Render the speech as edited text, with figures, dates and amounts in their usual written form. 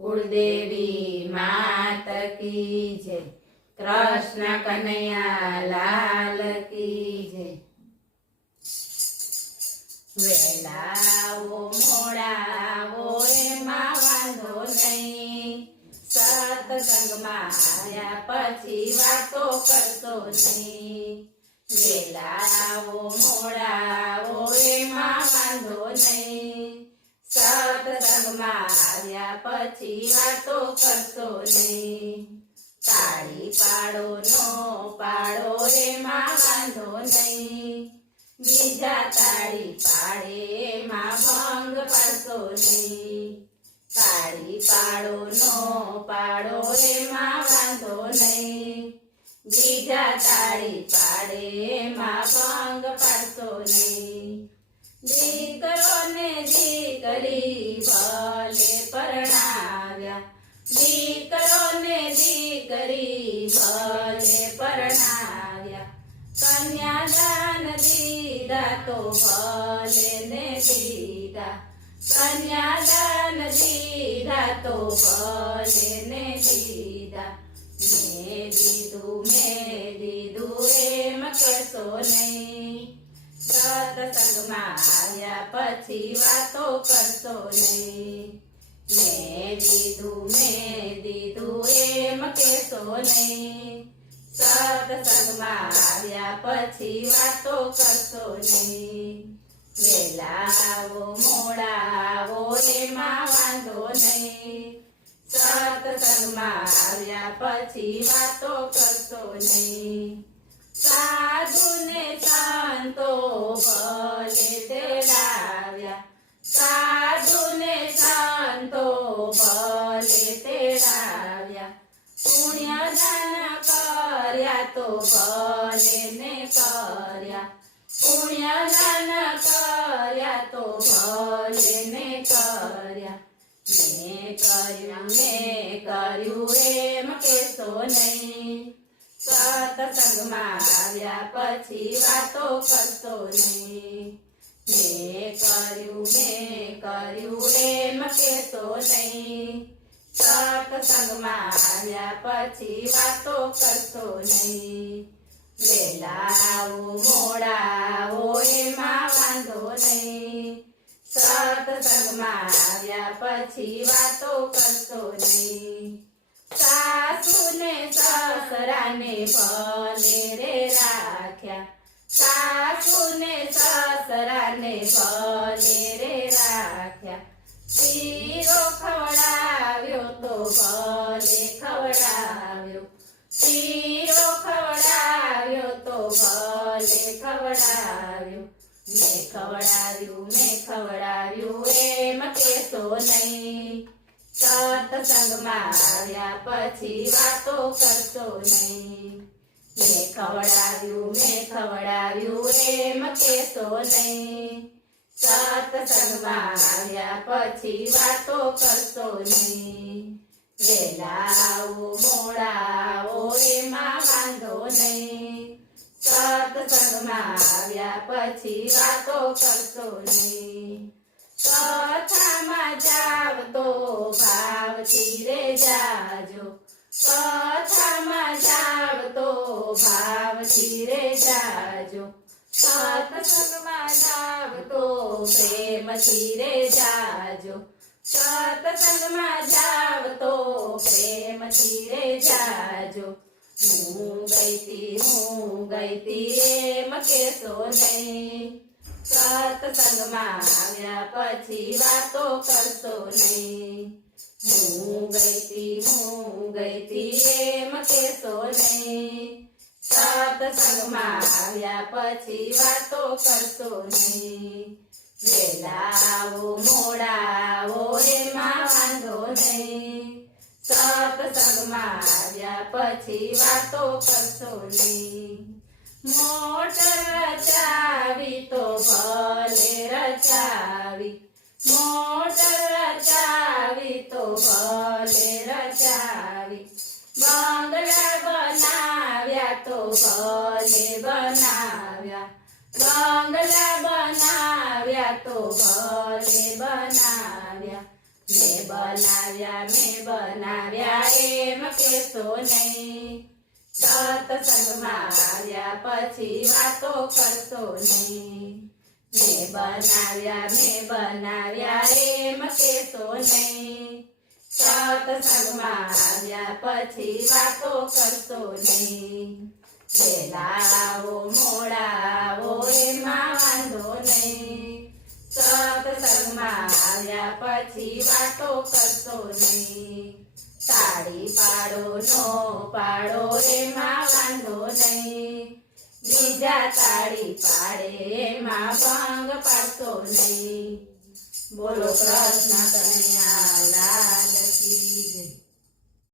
कुलदेवी मात की जय। कृष्ण कन्हैया लाल की जय। वेलाओ मोड़ाओ एमां वांधो नहीं, सत्संगमां आव्या पछी वातो करशो नहीं। वेलाओ मोड़ाओ एमां वांधो नहीं, सत्संगमां आव्या पछी वातो करशो नहीं। ताળી પાડો નો પાડો એમાં વાંધો નહીં, બીજા તાળી પાડે એમાં ભંગ પાડશો નહીં। તાળી પાડો નો પાડો એમાં વાંધો નહીં, બીજા તાળી પાડે એમાં ભંગ પાડશો નહીં। દીકરો ને દીકરી ભલે પરણાવ્યા, દીકરો ને દીકરી ભલે પરણાવ્યા, કન્યાદાન દીધા તો ભલે ને દીધા, કન્યાદાન દીધા તો ભલે ને દીધા। મેં દીધું એમ કહેશો નહીં, સત્સંગમાં આવ્યા પછી વાતો કરશો નહીં। મેં દીધું એમ કહેશો નહીં, સત્સંગમાં આવ્યા પછી વાતો કરશો નહીં। વેલાઓ મોડાઓ એમાં વાંધો નહીં, સત્સંગમાં આવ્યા પછી વાતો કરશો નહીં। સાધુ ને સંતો ભલે તેડાવ્યા, સાધુ ને સંતો ભલે તેડાવ્યા, પુણ્યદાન કર્યા તો ભલે ને કર્યા, પુણ્યદાન કર્યા તો ભલે ને કર્યા। મેં કર્યું એમ કહેશો નહીં, સત્સંગમાં આવ્યા પછી વાતો કરશો નહીં। મેં કર્યું એમ કહેશો નહીં, સત્સંગમાં આવ્યા પછી વાતો કરશો નહીં। વેલાઓ મોડાઓ એમાં વાંધો નહીં, સત્સંગમાં આવ્યા પછી વાતો કરશો નહીં। સાસુ ને સસરાને ભલે રે રાખ્યા, સાસુ ને સસરાને ભલે રે રાખ્યા, શીરો ખવડાવ્યો તો ભલે ખવડાવ્યો, શીરો ખવડાવ્યો તો ભલે ખવડાવ્યો। મેં ખવડાવ્યું એમ કહેશો નહીં, સત્સંગમાં આવ્યા પછી વાતો કરશો નહીં। મેં ખવડાવ્યું એમ કહેશો નહીં, સત્સંગમાં આવ્યા પછી વાતો કરશો નહીં। વેલાઓ મોડાઓ એમાં વાંધો નહીં, સત્સંગમાં આવ્યા પછી વાતો કરશો નહીં। કથામાં જાવ તો ભાવથી રે જાજો, કથામાં જાવ તો ભાવથી રે જાજો, સત્સંગમાં જાવ તો પ્રેમથી રે જાજો, સત્સંગમાં જાવ તો પ્રેમથી રે જાજો। હું ગઈતી એમ કહેશો નહીં, સત્સંગમાં આવ્યા પછી વાતો કરશો નહીં। હું ગઈતી એમ કહેશો નહીં, સત્સંગમાં આવ્યા પછી વાતો કરશો નહીં। વેલાઓ મોડાઓ એમાં વાંધો નહીં, સત્સંગમાં આવ્યા પછી વાતો કરશો નહીં। મોટર રચાવી તો ભલે રચાવી, મોટર રચાવી તો ભલે રચાવી, બંગલા બનાવ્યા તો ભલે બનાવ્યા, બંગલા બનાવ્યા તો ભલે બનાવ્યા। મેં બનાવ્યા એમ કહેશો નહીં. સત્સંગમાં આવ્યા પછી વાતો કરશો નહીં. મેં બનાવ્યા એમ કહેશો નહીં. સત્સંગમાં આવ્યા પછી વાતો કરશો નહીં. વહેલા આવો મોડા આવો એમાં વાંધો નહીં. સત્સંગમાં આવ્યા પછી વાતો કરશો નહીં. તાળી પાડો નો પાડો એમાં વાંધો નહીં. બીજા તાળી પાડે એમાં ભંગ પાડશો નહીં. બોલો કૃષ્ણ કનૈયા લાલ કી જય.